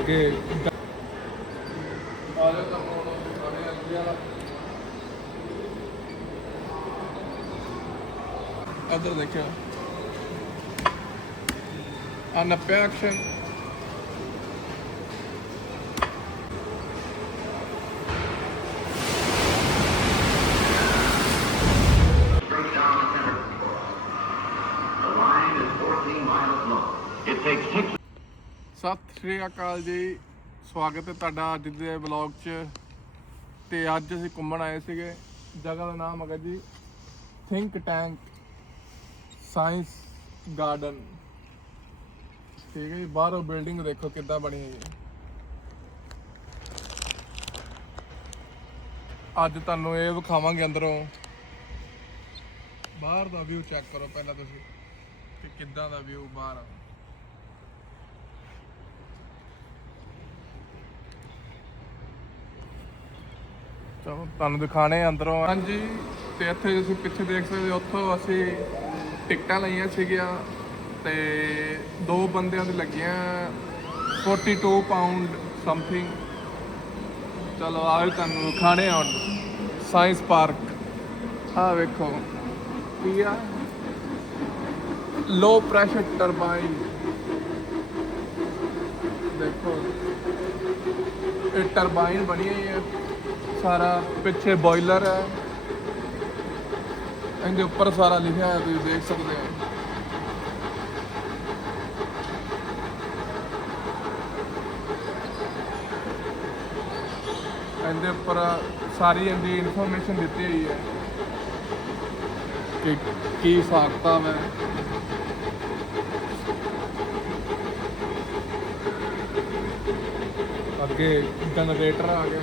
ਅੱਗੇ ਅਦਰ ਦੇਖਿਆ ਆ ਨੱਪਿਆ action straight down the center. The line is 14 miles long. It takes six ਸਤਿ ਸ਼੍ਰੀ ਅਕਾਲ ਜੀ। ਸਵਾਗਤ ਹੈ ਤੁਹਾਡਾ ਅੱਜ ਦੇ ਵਲੌਗ 'ਚ। ਤੇ ਅੱਜ ਅਸੀਂ ਘੁੰਮਣ ਆਏ ਸੀਗੇ। ਜਗ੍ਹਾ ਦਾ ਨਾਮ ਹੈਗਾ ਜੀ ਥਿੰਕ ਟੈਂਕ ਸਾਇੰਸ ਗਾਰਡਨ ਠੀਕ ਹੈ ਜੀ, ਬਾਹਰੋਂ ਬਿਲਡਿੰਗ ਦੇਖੋ ਕਿੱਦਾਂ ਬਣੀ ਹੈ। ਜੀ ਅੱਜ ਤੁਹਾਨੂੰ ਇਹ ਵਿਖਾਵਾਂਗੇ ਅੰਦਰੋਂ। ਬਾਹਰ ਦਾ ਵਿਊ ਚੈੱਕ ਕਰੋ ਪਹਿਲਾਂ ਤੁਸੀਂ, ਕਿ ਕਿੱਦਾਂ ਦਾ ਵਿਊ ਬਾਹਰ ਆ। ਚਲੋ, ਤੁਹਾਨੂੰ ਦਿਖਾਣੇ ਆ ਅੰਦਰੋਂ। ਹਾਂਜੀ, ਤੇ ਇੱਥੇ ਤੁਸੀਂ ਪਿੱਛੇ ਦੇਖ ਸਕਦੇ ਹੋ, ਉੱਥੋਂ ਅਸੀਂ ਟਿਕਟਾਂ ਲਈਆਂ ਸੀਗੀਆਂ ਤੇ ਦੋ ਬੰਦਿਆਂ ਦੇ ਲੱਗੀਆਂ 42 ਪਾਉਂਡ ਸਮਥਿੰਗ ਚਲੋ ਆਓ ਤੁਹਾਨੂੰ ਦਿਖਾਣੇ ਆ ਸਾਇੰਸ ਪਾਰਕ ਆ ਵੇਖੋ, ਕੀ ਆ? ਲੋ ਪ੍ਰੈਸ਼ਰ ਟਰਬਾਈਨ ਦੇਖੋ, ਇਹ ਟਰਬਾਈਨ ਬਣੀ ਹੋਈ ਹੈ। ਸਾਰਾ ਪਿੱਛੇ ਬੋਇਲਰ ਹੈ। ਇਹਦੇ ਉੱਪਰ ਸਾਰਾ ਲਿਖਿਆ ਹੈ ਤੁਸੀਂ ਦੇਖ ਸਕਦੇ ਹੋ। ਇਹਦੇ ਉੱਪਰ ਸਾਰੀ ਇਹਦੀ ਇਨਫੋਰਮੇਸ਼ਨ ਦਿੱਤੀ ਹੋਈ ਹੈ ਕਿ ਕੀ ਸਾਖਤਾ ਹੈ। ਅੱਗੇ ਜਨਰੇਟਰ ਆ ਗਿਆ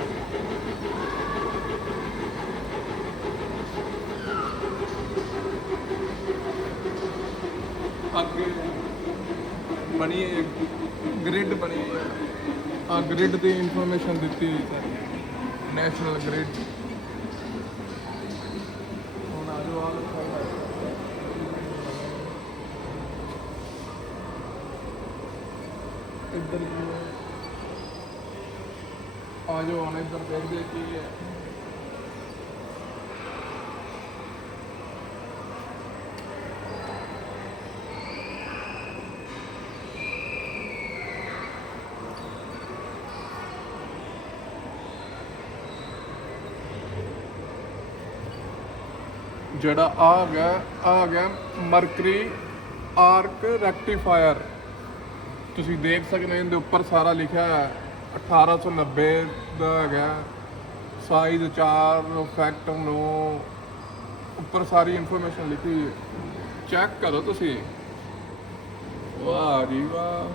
ਅੱਗੇ ਬਣੀ ਹੈ ਗ੍ਰਿਡ ਬਣੀ ਆ ਗ੍ਰਿਡ ਦੀ ਇਨਫੋਰਮੇਸ਼ਨ ਦਿੱਤੀ ਹੋਈ ਹੈ ਨੈਸ਼ਨਲ ਗ੍ਰਿਡ ਹੁਣ ਆ ਜੋ ਆ ਇੱਧਰ ਆ। ਜਾਓ, ਹੁਣ ਇੱਧਰ ਦੇਖਦੇ ਕੀ ਹੈ। ਜਿਹੜਾ ਆ ਗਿਆ ਆ ਗਿਆ ਮਰਕਰੀ ਆਰਕ ਰੈਕਟੀਫਾਇਰ। ਤੁਸੀਂ ਦੇਖ ਸਕਦੇ ਹੋ ਇਹਦੇ ਉੱਪਰ ਸਾਰਾ ਲਿਖਿਆ ਹੈ। 1890 ਦਾ ਹੈਗਾ ਸਾਈਜ਼ 4 ਫੈਕਟ ਨੂੰ ਉੱਪਰ ਸਾਰੀ ਇਨਫੋਰਮੇਸ਼ਨ ਲਿਖੀ ਹੋਈ ਹੈ। ਚੈੱਕ ਕਰੋ ਤੁਸੀਂ। ਵਾਹ ਜੀ ਵਾਹ।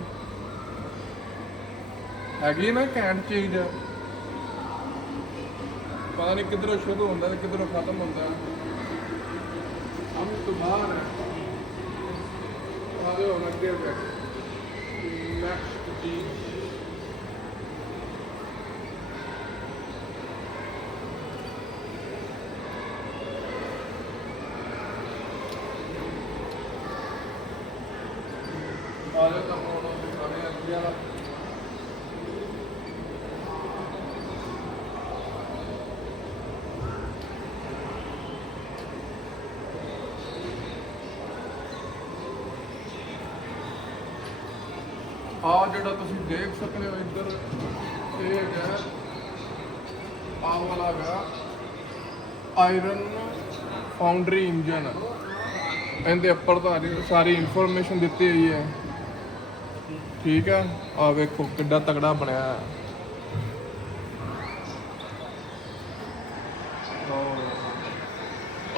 ਹੈਗੀ ਨਾ ਕੈਂਟ ਚੀਜ਼? ਪਤਾ ਨਹੀਂ ਕਿੱਧਰੋਂ ਸ਼ੁਰੂ ਹੁੰਦਾ ਤੇ ਕਿੱਧਰੋਂ ਖਤਮ ਹੁੰਦਾ। ਹਮ ਤੋਂ ਬਾਹਰ ਹੈ ਆਜੋ ਹੁਣ ਅੱਗੇ ਨੈਕਸਟ ਚੀਜ਼ ਆਜੋ ਤਾਂ ਹੁਣ ਸਾਰੇ ਅੱਗੇ ਵਾਲਾ ਆ ਜਿਹੜਾ ਤੁਸੀਂ ਦੇਖ ਸਕਦੇ ਹੋ ਇੱਧਰ, ਇਹ ਹੈਗਾ ਆਇਰਨ ਫਾਊਂਡਰੀ ਇੰਜਨ ਇਹਦੇ ਉੱਪਰ ਤੁਹਾਡੀ ਸਾਰੀ ਇਨਫੋਰਮੇਸ਼ਨ ਦਿੱਤੀ ਹੋਈ ਹੈ। ਠੀਕ ਹੈ ਆ ਵੇਖੋ ਕਿੱਡਾ ਤਗੜਾ ਬਣਿਆ ਹੈ।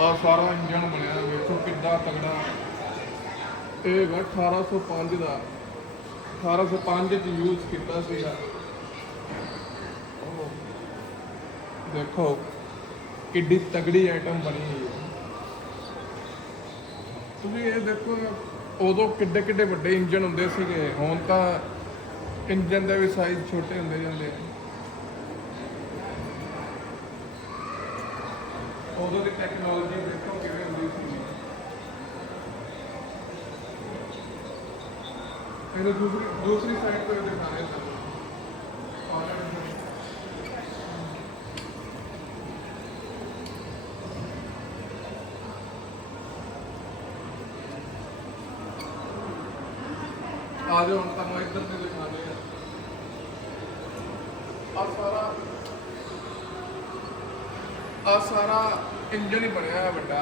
ਆ ਸਾਰਾ ਇੰਜਨ ਬਣਿਆ, ਵੇਖੋ ਕਿੱਡਾ ਤਗੜਾ ਇਹ ਹੈਗਾ 1805 ਦਾ। 1805 ਚ ਯੂਜ਼ ਕੀਤਾ ਸੀਗਾ। ਉਹ ਦੇਖੋ, ਕਿੱਡੀ ਤਗੜੀ ਆਈਟਮ ਬਣੀ ਹੋਈ ਹੈ। ਤੁਸੀਂ ਇਹ ਦੇਖੋ, ਉਦੋਂ ਕਿੱਡੇ ਕਿੱਡੇ ਵੱਡੇ ਇੰਜਨ ਹੁੰਦੇ ਸੀਗੇ। ਹੁਣ ਤਾਂ ਇੰਜਨ ਦੇ ਵੀ ਸਾਈਜ਼ ਛੋਟੇ ਹੁੰਦੇ ਜਾਂਦੇ ਆ। ਉਦੋਂ ਦੀ ਟੈਕਨੋਲੋਜੀ ਦੇਖੋ ਕਿਵੇਂ ਦੂਸਰੀ ਸਾਈਡ ਤੋਂ ਦਿਖਾ ਆ ਜਾਓ, ਹੁਣ ਤੁਹਾਨੂੰ ਇੱਧਰ ਤੇ ਦਿਖਾਉਂਦੇ ਆ। ਸਾਰਾ ਆ ਸਾਰਾ ਇੰਜਨ ਹੀ ਬਣਿਆ ਹੈ ਵੱਡਾ।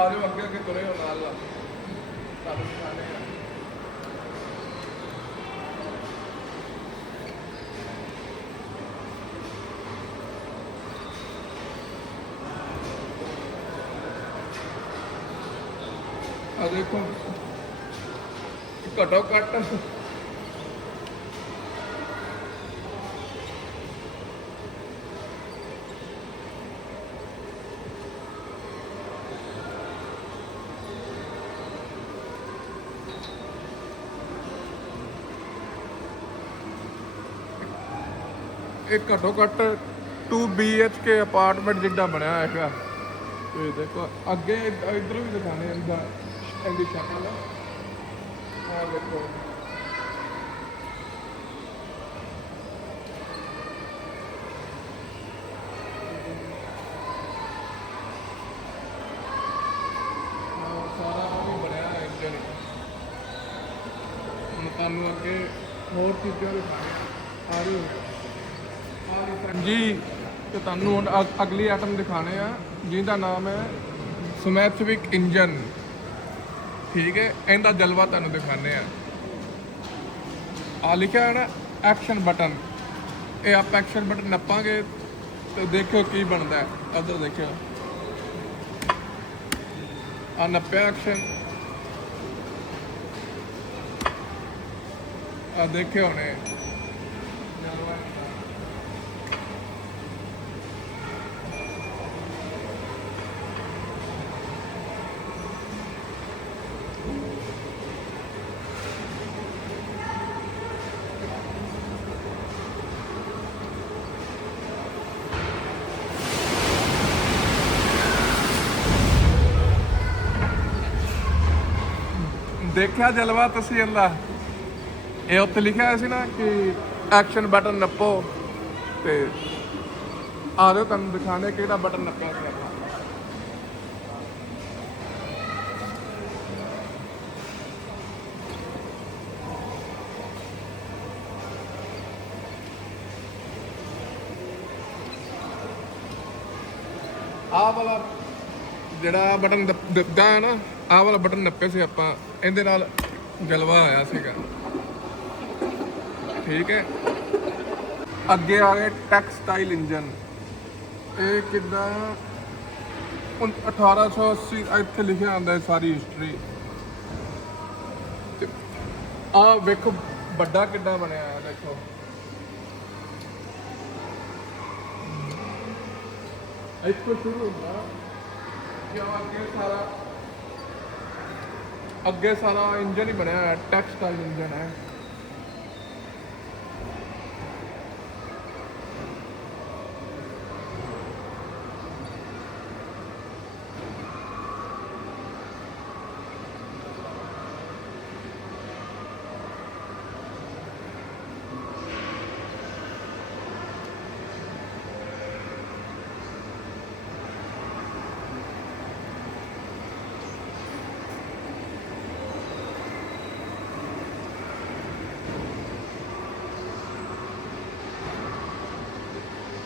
ਆ ਜਾਓ ਅੱਗੇ ਅੱਗੇ ਤੁਰੇ ਹੋ ਨਾਲ ਨਾਲ। ਦੇਖੋ। ਘਟੋ ਘੱਟ। ਇਹ ਘੱਟੋ ਘੱਟ 2 BHK ਅਪਾਰਟਮੈਂਟ ਜਿੱਡਾ ਬਣਿਆ ਹੈਗਾ। ਤੇ ਦੇਖੋ, ਅੱਗੇ ਇਧਰ ਵੀ ਦਿਖਾਣੇ ਇਹਦਾ ਇਹਦੀ ਸ਼ਕਲ ਆ ਦੇਖੋ। ਸਾਰਾ ਬਣਿਆ ਤੁਹਾਨੂੰ ਅੱਗੇ ਹੋਰ ਚੀਜ਼ਾਂ ਦਿਖਾਣੇ ਆ ਰਹੀ ਜੀ। ਤੇ ਤੁਹਾਨੂੰ ਹੁਣ ਅਗਲੀ ਆਈਟਮ ਦਿਖਾਣੇ ਆ। ਜਿਹਦਾ ਨਾਮ ਹੈ ਸਮੈਥਵਿਕ ਇੰਜਨ ਠੀਕ ਹੈ, ਇਹਦਾ ਜਲਵਾ ਤੁਹਾਨੂੰ ਦਿਖਾਣੇ ਆ ਆ ਲਿਖਿਆ ਹੈ ਨਾ ਐਕਸ਼ਨ ਬਟਨ ਇਹ ਆਪਾਂ ਐਕਸ਼ਨ ਬਟਨ ਨੱਪਾਂਗੇ ਤੇ ਦੇਖਿਓ ਕੀ ਬਣਦਾ ਹੈ। ਉਧਰ ਦੇਖਿਓ। ਆ ਨੱਪਿਆ ਐਕਸ਼ਨ ਆ ਦੇਖਿਓ ਨੇ ਦੇਖਿਆ ਜਲਵਾ ਤੁਸੀਂ ਅੱਲਾ ਇਹ ਉੱਥੇ ਲਿਖਿਆ ਹੋਇਆ ਸੀ ਨਾ ਕਿ ਐਕਸ਼ਨ ਬਟਨ ਨੱਪੋ ਤੇ ਆ ਜਾਓ ਤੁਹਾਨੂੰ ਦਿਖਾਣੇ ਕਿਹੜਾ ਬਟਨ ਨੱਪਿਆ ਸੀ ਆਪਾਂ। ਆਹ ਵਾਲਾ ਜਿਹੜਾ ਬਟਨ ਦੱਬਦਾ ਹੈ ਨਾ ਆਹ ਵਾਲਾ ਬਟਨ ਨੱਪੇ ਸੀ ਆਪਾਂ, ਇਹਦੇ ਨਾਲ ਜਲਵਾ ਆਇਆ ਸੀਗਾ। ਠੀਕ ਹੈ? ਅੱਗੇ ਆ ਗਏ ਟੈਕਸਟਾਈਲ ਇੰਜਨ। ਇਹ ਕਿੱਦਾਂ? 1880 ਇੱਥੇ ਲਿਖਿਆ ਆਉਂਦਾ ਹੈ ਸਾਰੀ ਹਿਸਟਰੀ ਆ ਵੇਖੋ, ਵੱਡਾ ਕਿੱਦਾਂ ਬਣਿਆ ਹੈ ਦੇਖੋ। ਇੱਥੋਂ ਸ਼ੁਰੂ ਹੁੰਦਾ ਕਿ ਆਹ ਅੱਗੇ ਸਾਰਾ ਅੱਗੇ ਸਾਰਾ ਇੰਜਨ ਹੀ ਬਣਿਆ ਹੋਇਆ ਟੈਕਸਟਾਈਲ ਇੰਜਨ ਹੈ।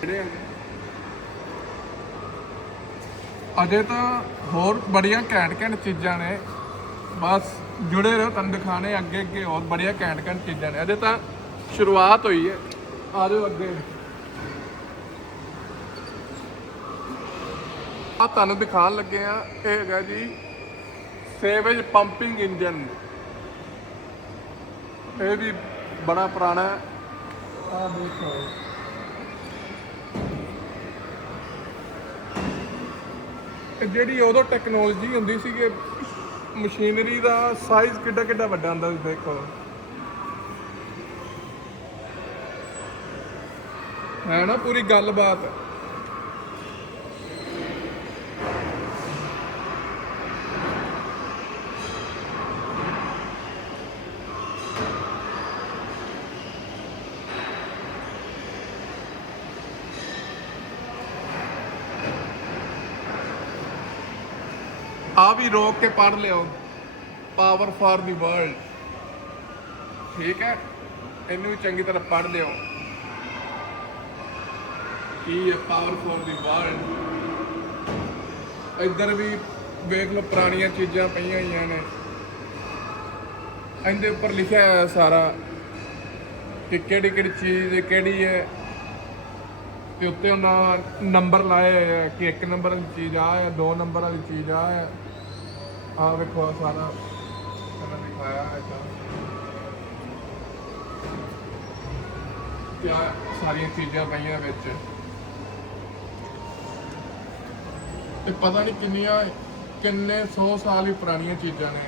ਜਿਹੜੇ ਅਜੇ ਤਾਂ ਹੋਰ ਬੜੀਆਂ ਘੈਂਟ ਘੈਂਟ ਚੀਜ਼ਾਂ ਨੇ। ਬਸ ਜੁੜੇ ਰਹੋ, ਤੁਹਾਨੂੰ ਦਿਖਾਣੇ ਅੱਗੇ ਅੱਗੇ ਹੋਰ ਬੜੀਆਂ ਘੈਂਟ ਘੈਂਟ ਚੀਜ਼ਾਂ ਨੇ। ਅਜੇ ਤਾਂ ਸ਼ੁਰੂਆਤ ਹੋਈ ਹੈ। ਆ ਜਾਓ ਅੱਗੇ। ਆ ਤੁਹਾਨੂੰ ਦਿਖਾਉਣ ਲੱਗੇ ਆ, ਇਹ ਹੈਗਾ ਜੀ ਸੇਵੇਜ ਪੰਪਿੰਗ ਇੰਜਨ। ਇਹ ਵੀ ਬੜਾ ਪੁਰਾਣਾ ਆ ਦੇਖੋ। ਇਹ ਜਿਹੜੀ ਉਦੋਂ ਟੈਕਨੋਲੋਜੀ ਹੁੰਦੀ ਸੀ ਕਿ ਮਸ਼ੀਨਰੀ ਦਾ ਸਾਈਜ਼ ਕਿੱਡਾ ਕਿੱਡਾ ਵੱਡਾ ਹੁੰਦਾ ਸੀ ਦੇਖੋ। ਹੈ ਨਾ, ਪੂਰੀ ਗੱਲਬਾਤ ਆ ਵੀ ਰੋਕ ਕੇ ਪੜ ਲਿਓ। ਪਾਵਰ ਫਾਰ ਦੀ ਵਰਲਡ ਠੀਕ ਹੈ? ਇਹਨੂੰ ਵੀ ਚੰਗੀ ਤਰ੍ਹਾਂ ਪੜ ਲਿਓ। ਕੀ ਹੈ ਪਾਵਰ ਫਰੋਮ ਦੀ ਵਰਲਡ ਇੱਧਰ ਵੀ ਵੇਖ ਲਓ, ਪੁਰਾਣੀਆਂ ਚੀਜ਼ਾਂ ਪਈਆਂ ਹੋਈਆਂ ਨੇ। ਇਹਦੇ ਉੱਪਰ ਲਿਖਿਆ ਹੈ ਸਾਰਾ ਕਿ ਕਿਹੜੀ ਕਿਹੜੀ ਚੀਜ਼ ਕਿਹੜੀ ਹੈ। ਤੇ ਉੱਤੇ ਉਹਨਾਂ ਨੰਬਰ ਲਾਏ ਹੋਏ ਆ ਕਿ ਇੱਕ ਨੰਬਰ ਵਾਲੀ ਚੀਜ਼ ਆ ਹੈ ਦੋ ਨੰਬਰ ਵਾਲੀ ਚੀਜ਼ ਆ ਹੈ ਆ ਵੇਖੋ, ਆਹ ਸਾਰਾ ਇਹਨਾਂ ਦਿਖਾਇਆ ਹੈ ਤਾਂ ਕਿਆ ਸਾਰੀਆਂ ਚੀਜ਼ਾਂ ਪਈਆਂ ਵਿੱਚ। ਤੇ ਪਤਾ ਨਹੀਂ ਕਿੰਨੀਆਂ, ਕਿੰਨੇ 100 ਸਾਲ ਹੀ ਪੁਰਾਣੀਆਂ ਚੀਜ਼ਾਂ ਨੇ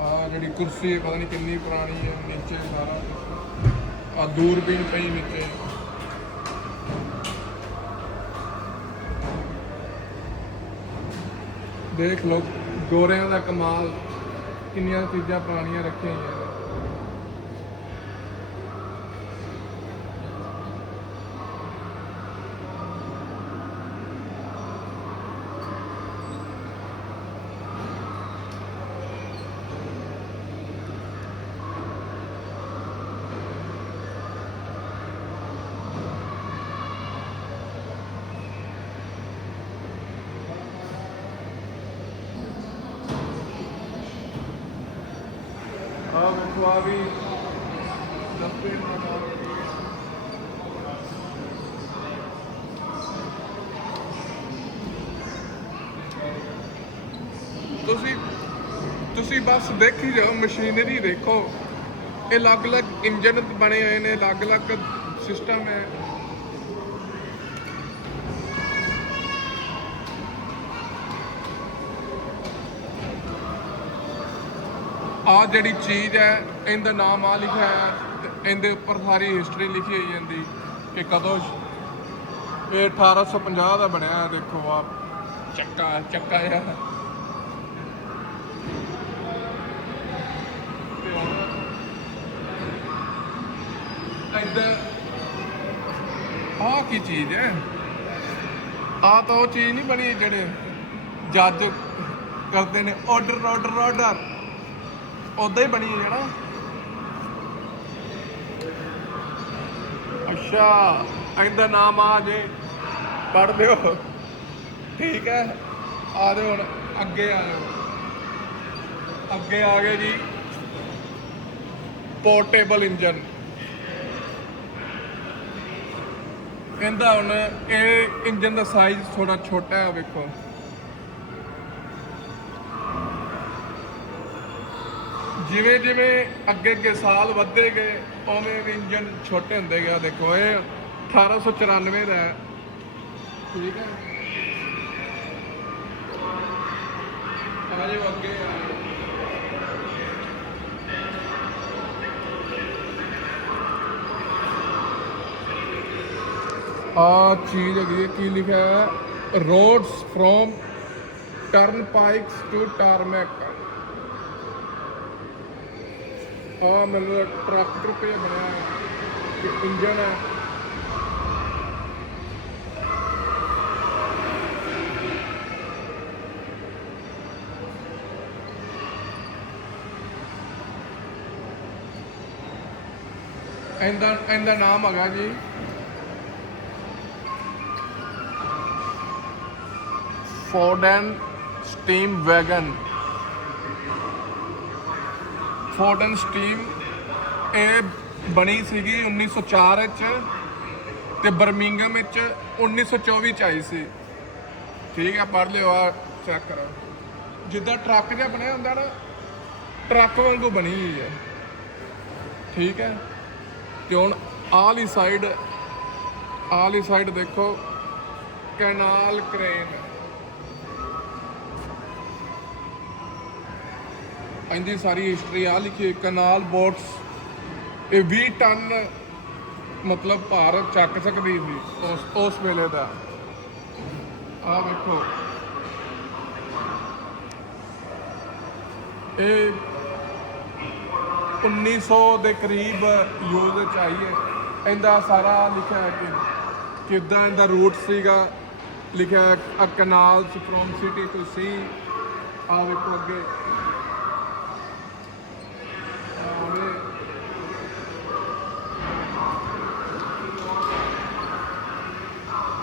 ਆ ਜਿਹੜੀ ਕੁਰਸੀ ਹੈ, ਪਤਾ ਨਹੀਂ ਕਿੰਨੀ ਪੁਰਾਣੀ ਹੈ, ਨੀਚੇ ਸਾਰਾ ਆ ਦੂਰਬੀਨ ਪਈ ਨੀਚੇ। ਦੇਖ ਲਓ ਗੋਰਿਆਂ ਦਾ ਕਮਾਲ ਕਿੰਨੀਆਂ ਚੀਜ਼ਾਂ ਪੁਰਾਣੀਆਂ ਰੱਖੀਆਂ ਹੋਈਆਂ ਨੇ ਆ ਮਾਤਾ ਤੁਸੀਂ ਤੁਸੀਂ ਬਸ ਦੇਖੀ ਜਾਓ, ਮਸ਼ੀਨਰੀ ਦੇਖੋ। ਇਹ ਅਲੱਗ-ਅਲੱਗ ਇੰਜਨ ਬਣੇ ਹੋਏ ਨੇ, ਅਲੱਗ-ਅਲੱਗ ਸਿਸਟਮ ਹੈ। ਆ ਜਿਹੜੀ ਚੀਜ਼ ਹੈ, ਇਹਦਾ ਨਾਮ ਆ ਲਿਖਿਆ ਹੈ ਤੇ ਇਹਦੇ ਉੱਪਰ ਸਾਰੀ ਹਿਸਟਰੀ ਲਿਖੀ ਹੋਈ ਜਾਂਦੀ ਕਿ ਕਦੋਂ ਸ਼- ਇਹ 1850 ਦਾ ਬਣਿਆ ਹੈ, ਦੇਖੋ ਆ ਚੱਕਾ ਚੱਕਾ ਆ ਇੱਧਰ ਆ ਕੀ ਚੀਜ਼ ਹੈ? ਆ ਤਾਂ ਉਹ ਚੀਜ਼ ਨਹੀਂ ਬਣੀ ਜਿਹੜੇ ਜੱਜ ਕਰਦੇ ਨੇ ਆਰਡਰ ਆਰਡਰ ਆਰਡਰ ਉਦਾਂ ਹੀ ਬਣੀ ਹੈ ਜਿਹੜਾ। ਅੱਛਾ, ਇਹਦਾ ਨਾਮ ਆ ਜੇ ਪੜ ਦਿਓ ਠੀਕ ਹੈ, ਆ ਜਾਓ ਹੁਣ, ਅੱਗੇ ਆ ਜਾਓ। ਅੱਗੇ ਆ ਗਏ ਜੀ। ਪੋਰਟੇਬਲ ਇੰਜਨ ਕਹਿੰਦਾ ਹੁਣ ਇਹ ਇੰਜਨ ਦਾ ਸਾਈਜ਼ ਥੋੜਾ ਛੋਟਾ ਹੈ, ਵੇਖੋ। ਜਿਵੇਂ ਜਿਵੇਂ ਅੱਗੇ ਅੱਗੇ ਸਾਲ ਵੱਧਦੇ ਗਏ, ਉਵੇਂ ਵੀ ਇੰਜਨ ਛੋਟੇ ਹੁੰਦੇ ਗਿਆ। ਦੇਖੋ, ਇਹ 1894 ਦਾ ਹੈ। ਠੀਕ ਹੈ। ਆ ਅੱਗੇ। ਆ ਚੀਜ਼ ਹੈਗੀ ਕੀ ਲਿਖਿਆ ਹੈ? Roads from turnpikes to tarmac ਆ ਮੈਨੂੰ ਟਰੱਕ ਟਰੁੱਕ ਜਿਹਾ ਬਣਿਆ ਹੈ। ਇੰਜਨ ਹੈ ਇਹਦਾ ਇਹਦਾ ਨਾਮ ਹੈਗਾ ਜੀ। Foden steam wagon Foden steam ਇਹ ਬਣੀ ਸੀਗੀ 1904 ਵਿੱਚ ਤੇ ਬਰਮਿੰਗਮ ਵਿੱਚ 1924 ਚ ਆਈ ਸੀ। ਠੀਕ ਹੈ ਪੜ੍ਹ ਲਿਓ ਆ ਚੈੱਕ ਕਰੋ। ਜਿੱਦਾਂ ਟਰੱਕ ਜਿਹਾ ਬਣਿਆ ਹੁੰਦਾ ਨਾ, ਟਰੱਕ ਵਾਂਗੂ ਬਣੀ ਹੋਈ ਹੈ ਠੀਕ ਹੈ ਤੇ ਹੁਣ ਆਲੀ ਸਾਈਡ ਆਲੀ ਸਾਈਡ ਦੇਖੋ, ਕੈਨਾਲ ਕ੍ਰੇਨ। ਇਹਦੀ ਸਾਰੀ ਹਿਸਟਰੀ ਆ, ਲਿਖੀ ਹੈ ਕਨਾਲ ਬੋਟਸ ਇਹ 20 ਟਨ ਮਤਲਬ ਭਾਰਤ ਚੱਕ ਸਕਦੀ ਸੀ ਉਸ ਉਸ ਵੇਲੇ ਦਾ। ਆ ਵੇਖੋ। ਇਹ 1900 ਦੇ ਕਰੀਬ ਯੂਜ਼ ਚ ਆਈ ਹੈ। ਇਹਦਾ ਸਾਰਾ ਲਿਖਿਆ ਹੈ ਕਿ ਕਿੱਦਾਂ ਇਹਦਾ ਰੂਟ ਸੀਗਾ। ਲਿਖਿਆ ਹੈ canals from city to sea ਆ ਵੇਖੋ ਅੱਗੇ ਆਹ ਵੇ।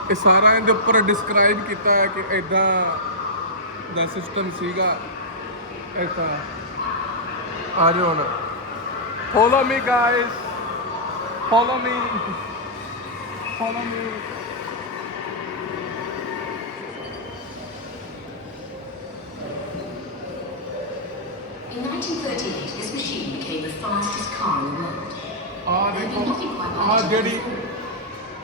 ਇਹ ਸਾਰਾ ਇਹਦੇ ਉੱਪਰ ਡਿਸਕ੍ਰਾਈਬ ਕੀਤਾ ਹੈ ਕਿ ਐਦਾਂ ਦਾ ਸਿਸਟਮ ਸੀਗਾ। ਐਸਾ ਆ ਜਾਓ ਹੁਣ। Follow me guys follow me follow me In 1938, this machine became the fastest car in the world. ਆ ਦੇਖੋ ਆ ਜਿਹੜੀ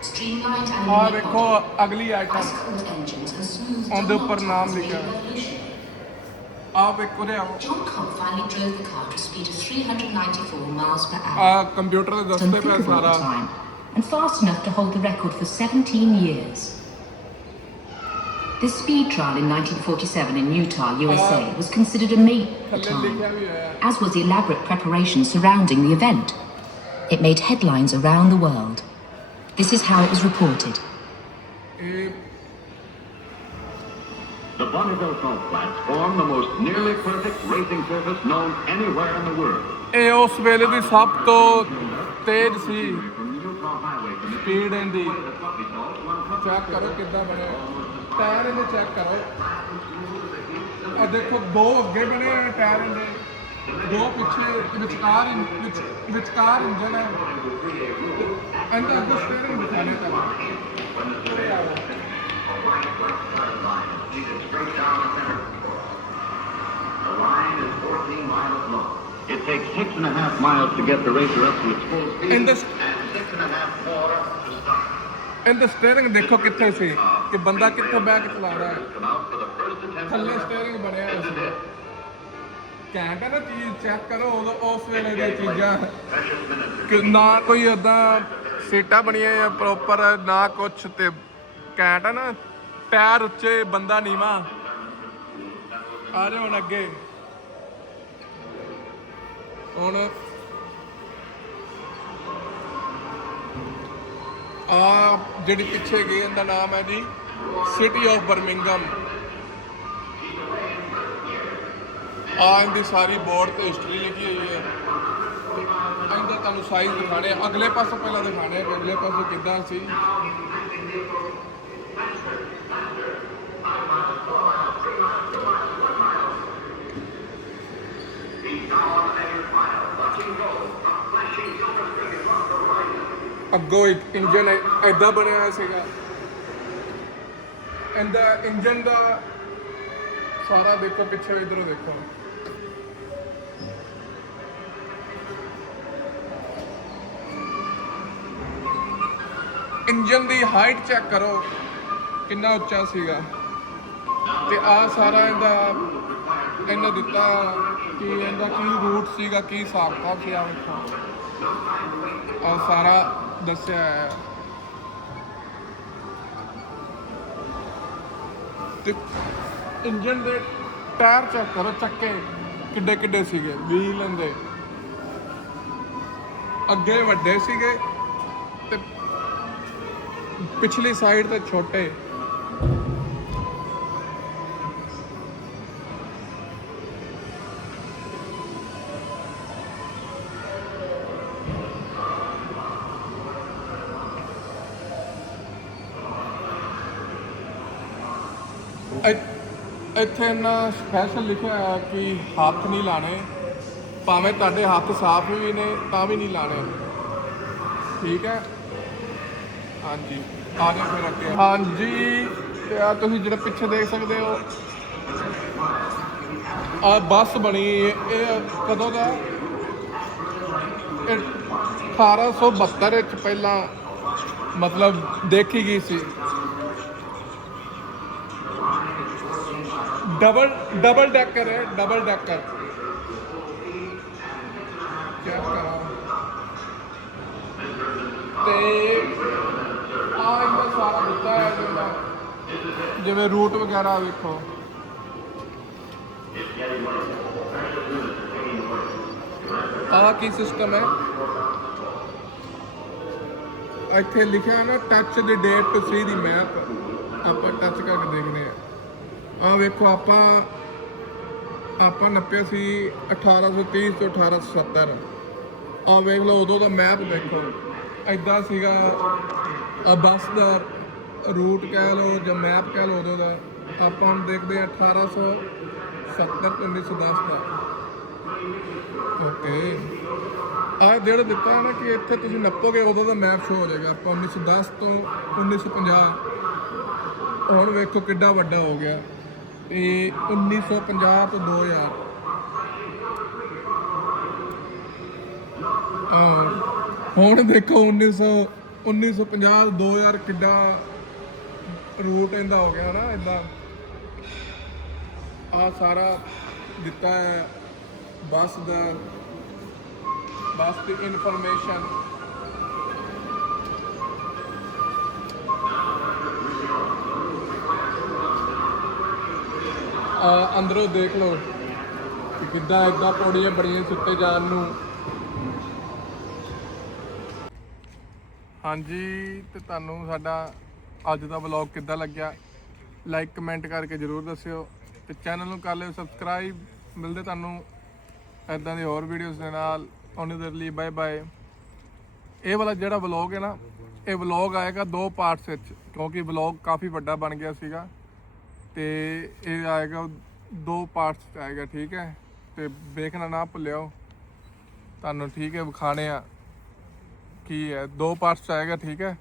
Streamlined ਆ aluminum ਵੇਖੋ body, ਅਗਲੀ item ice-cooled engines and smooth ਉਹਦੇ ਉੱਪਰ dual ਨਾਮ axles made ਲਿਖਿਆ a ਹੈ। revolution. ਆ ਵੇਖੋ ਰਿਆ John Cobb finally drove the car to a speed of 394 miles per hour. ਆ ਕੰਪਿਊਟਰ ਦੇ ਦੱਸਦੇ ਪਿਆ unthinkable at ਸਾਰਾ the time, and fast enough to hold the record for 17 years. This speed trial in 1947 in Utah, USA, was considered a mate at the ਥੱਲੇ ਲਿਖਿਆ time, ਵੀ ਹੋਇਆ ਹੈ as was the elaborate preparation surrounding the event. It made headlines around the world. This is how it was reported. ਇਹ The Bonneville salt flats form the most nearly perfect racing surface known anywhere in the world. ਇਹ ਉਸ ਵੇਲੇ ਦੀ ਸਭ ਤੋਂ ਤੇਜ਼ ਸੀ From the Utah Highway Commission, speed ਇਹਦੀ the puppy salt, one cup check ਕਰੋ ਕਿੱਦਾਂ ਬਣਿਆ ਟਾਇਰ ਇਹਦੇ ਚੈੱਕ ਕਰੋ ਆ ਦੇਖੋ ਦੋ ਅੱਗੇ ਬਣੇ ਹੋਏ ਆ ਟਾਇਰ ਇਹਦੇ ਦੋ ਪਿੱਛੇ ਵਿਚਕਾਰ ਵਿਚ- ਵਿਚਕਾਰ ਇੰਜਨ ਹੈ ਅੰਦਰ ਅੱਗੇ ਸਟੀਅਰਿੰਗ ਦਿਖਾਣੇ ਤਾਂ ਉਰੇ ਆਓ line leading straight down the center. The line is 14 miles long. It takes six and a half miles to get the racer up to its full speed, In this- and six and a half more to stop. ਇਹਦਾ steering ਦੇਖੋ ਕਿੱਥੇ ਸੀ ਕਿ ਬੰਦਾ ਕਿੱਥੇ ਬਹਿ ਕੇ ਚਲਾ ਰਿਹਾ ਹੈ the. ਥੱਲੇ ਸਟੀਅਰਿੰਗ ਬਣਿਆ ਹੋਇਆ ਸੀ ਘੈਂਟ ਹੈ ਨਾ ਚੀਜ਼ ਚੈੱਕ ਕਰੋ ਉਦੋਂ ਉਸ ਵੇਲੇ ਦੀਆਂ ਚੀਜ਼ਾਂ। ਕਿ ਨਾ ਕੋਈ ਏਦਾਂ ਸੀਟਾਂ ਬਣੀਆਂ ਆ ਪ੍ਰੋਪਰ ਨਾ ਕੁਛ ਤੇ ਘੈਂਟ ਹੈ ਨਾ ਟਾਇਰ ਉੱਚੇ, ਬੰਦਾ ਨੀਵਾ। ਆ ਰਹੇ ਹੁਣ ਅੱਗੇ। ਹੁਣ ਆ ਜਿਹੜੀ ਪਿੱਛੇ ਗਈ ਇਹਦਾ ਨਾਮ ਹੈ ਜੀ ਸਿਟੀ ਆਫ ਬਰਮਿੰਗਮ ਆ ਇਹਦੀ ਸਾਰੀ ਬੋਰਡ ਤੇ ਹਿਸਟਰੀ ਲਿਖੀ ਹੋਈ ਹੈ। ਇਹਦਾ ਤੁਹਾਨੂੰ ਸਾਈਜ਼ ਦਿਖਾਣੇ ਆ। ਅਗਲੇ ਪਾਸੋਂ ਪਹਿਲਾਂ ਦਿਖਾਣੇ ਆ ਕਿ ਅਗਲੇ ਪਾਸੋਂ ਕਿੱਦਾਂ ਸੀ। ਅੱਗੋਂ ਇੱਕ ਇੰਜਨ ਐਦਾਂ ਬਣਿਆ ਹੋਇਆ ਸੀਗਾ। ਇਹਦਾ ਇੰਜਨ ਦਾ ਸਾਰਾ ਦੇਖੋ, ਪਿੱਛੇ ਇਧਰੋਂ ਦੇਖੋ। ਇੰਜਨ ਦੀ ਹਾਈਟ ਚੈੱਕ ਕਰੋ। ਕਿੰਨਾ ਉੱਚਾ ਸੀਗਾ। ਤੇ ਆ ਸਾਰਾ ਇਹਦਾ, ਇਹਨਾਂ ਦਿੱਤਾ ਕਿ ਇਹਦਾ ਕੀ ਰੂਟ ਸੀਗਾ, ਕੀ ਹਿਸਾਬ ਕਿਤਾਬ ਸੀ ਆ ਵੇਖੋ। ਆ ਸਾਰਾ ਦੱਸਿਆ ਹੈ। ਤੇ ਇੰਜਨ ਦੇ ਟਾਇਰ ਚੈੱਕ ਕਰੋ, ਚੱਕੇ ਕਿੱਡੇ ਕਿੱਡੇ ਸੀਗੇ ਵੀਲ ਦੇ ਅੱਗੇ ਵੱਡੇ ਸੀਗੇ ਪਿਛਲੀ ਸਾਈਡ ਤੇ ਛੋਟੇ। ਇੱਥੇ ਨਾ ਸਪੈਸ਼ਲ ਲਿਖਿਆ ਹੈ ਕਿ ਹੱਥ ਨਹੀਂ ਲਾਣੇ। ਭਾਵੇਂ ਤੁਹਾਡੇ ਹੱਥ ਸਾਫ਼ ਵੀ ਨੇ, ਤਾਂ ਵੀ ਨਹੀਂ ਲਾਣੇ। ਠੀਕ ਹੈ? ਹਾਂਜੀ। ਆ ਜਾਓ ਫਿਰ ਅੱਗੇ। ਹਾਂਜੀ। ਤੇ ਆ ਤੁਸੀਂ ਜਿਹੜਾ ਪਿੱਛੇ ਦੇਖ ਸਕਦੇ ਹੋ ਆ ਬੱਸ ਬਣੀ ਇਹ ਕਦੋਂ ਦਾ? ਇਹ 1872 ਵਿੱਚ ਪਹਿਲਾਂ ਮਤਲਬ ਦੇਖੀ ਗਈ ਸੀ। ਡਬਲ ਡਬਲ ਡੈਕਰ ਹੈ, ਡਬਲ ਡੈਕਰ। ਚੈੱਕ ਕਰਾਂ? ਤੇ ਆ ਇਹਦਾ ਸਾਰਾ ਦਿੱਤਾ ਹੈ ਜਿਹੜਾ ਜਿਵੇਂ ਰੂਟ ਵਗੈਰਾ ਵੇਖੋ। ਆ ਕੀ ਸਿਸਟਮ ਹੈ? ਇੱਥੇ ਲਿਖਿਆ ਨਾ touch the date to see the map ਆਪਾਂ ਟੱਚ ਕਰਕੇ ਦੇਖਦੇ ਆ ਆ ਵੇਖੋ, ਆਪਾਂ ਆਪਾਂ ਨੱਪਿਆ ਸੀ 1830 ਤੋਂ 1870 ਆ ਵੇਖ ਲਓ, ਉਦੋਂ ਦਾ ਮੈਪ ਦੇਖੋ। ਐਦਾਂ ਸੀਗਾ ਆ ਬੱਸ ਦਾ ਰੂਟ ਕਹਿ ਲਓ ਜਾਂ ਮੈਪ ਕਹਿ ਲਓ ਉਦੋਂ ਦਾ ਆਪਾਂ ਹੁਣ ਦੇਖਦੇ ਆ 1870 ਤੋਂ 1910 ਦਾ ਓਕੇ ਆ ਜਿਹੜਾ ਦਿੱਤਾ ਹੈ ਨਾ ਕਿ ਇੱਥੇ ਤੁਸੀਂ ਨੱਪੋਗੇ, ਉਦੋਂ ਦਾ ਮੈਪ ਸ਼ੋ ਹੋ ਜਾਏਗਾ। ਆਪਾਂ 1910 ਤੋਂ 1950 ਹੁਣ ਵੇਖੋ ਕਿੱਡਾ ਵੱਡਾ ਹੋ ਗਿਆ। ਤੇ 1950 ਤੋਂ 2000 ਹਾਂ, ਹੁਣ ਦੇਖੋ 1900 1950 ਤੋਂ 2000 ਕਿੱਡਾ ਰੂਟ ਇਹਦਾ ਹੋ ਗਿਆ ਨਾ ਇਦਾਂ ਆ ਸਾਰਾ ਦਿੱਤਾ ਹੈ ਬੱਸ ਦਾ, ਬੱਸ ਦੀ ਇਨਫੋਰਮੇਸ਼ਨ ਆ ਅੰਦਰੋਂ ਦੇਖ ਲਓ ਕਿੱਦਾਂ ਇਦਾਂ ਪੌੜੀਆਂ ਬੜੀਆਂ ਸੁੱਤੇ ਜਾਣ ਨੂੰ। ਹਾਂਜੀ, ਤੇ ਤੁਹਾਨੂੰ ਸਾਡਾ ਅੱਜ ਦਾ ਵਲੌਗ ਕਿੱਦਾਂ ਲੱਗਿਆ? ਲਾਈਕ ਕਮੈਂਟ ਕਰਕੇ ਜਰੂਰ ਦੱਸਿਓ ਤੇ ਚੈਨਲ ਨੂੰ ਕਰ ਲਿਓ ਸਬਸਕ੍ਰਾਈਬ ਮਿਲਦੇ ਤੁਹਾਨੂੰ ਐਦਾਂ ਦੀ ਹੋਰ ਵੀਡੀਓਜ਼ ਦੇ ਨਾਲ। ਉਹਨੇ ਦੇ ਲਈ ਬਾਏ ਬਾਏ ਇਹ ਵਾਲਾ ਜਿਹੜਾ ਵਲੌਗ ਹੈ ਨਾ, ਇਹ ਵਲੌਗ ਆਏਗਾ ਦੋ ਪਾਰਟਸ ਵਿੱਚ, ਕਿਉਂਕਿ ਵਲੌਗ ਕਾਫੀ ਵੱਡਾ ਬਣ ਗਿਆ ਸੀਗਾ। ਤੇ ਇਹ ਆਏਗਾ, ਦੋ ਪਾਰਟਸ ਚ ਆਏਗਾ, ਠੀਕ ਹੈ? ਤੇ ਵੇਖਣਾ ਨਾ ਭੁੱਲਿਓ। ਤੁਹਾਨੂੰ ਠੀਕ ਹੈ, ਵਿਖਾਣੇ ਆ ਕੀ ਹੈ। ਦੋ ਪਾਰਟਸ ਚ ਆਏਗਾ, ਠੀਕ ਹੈ?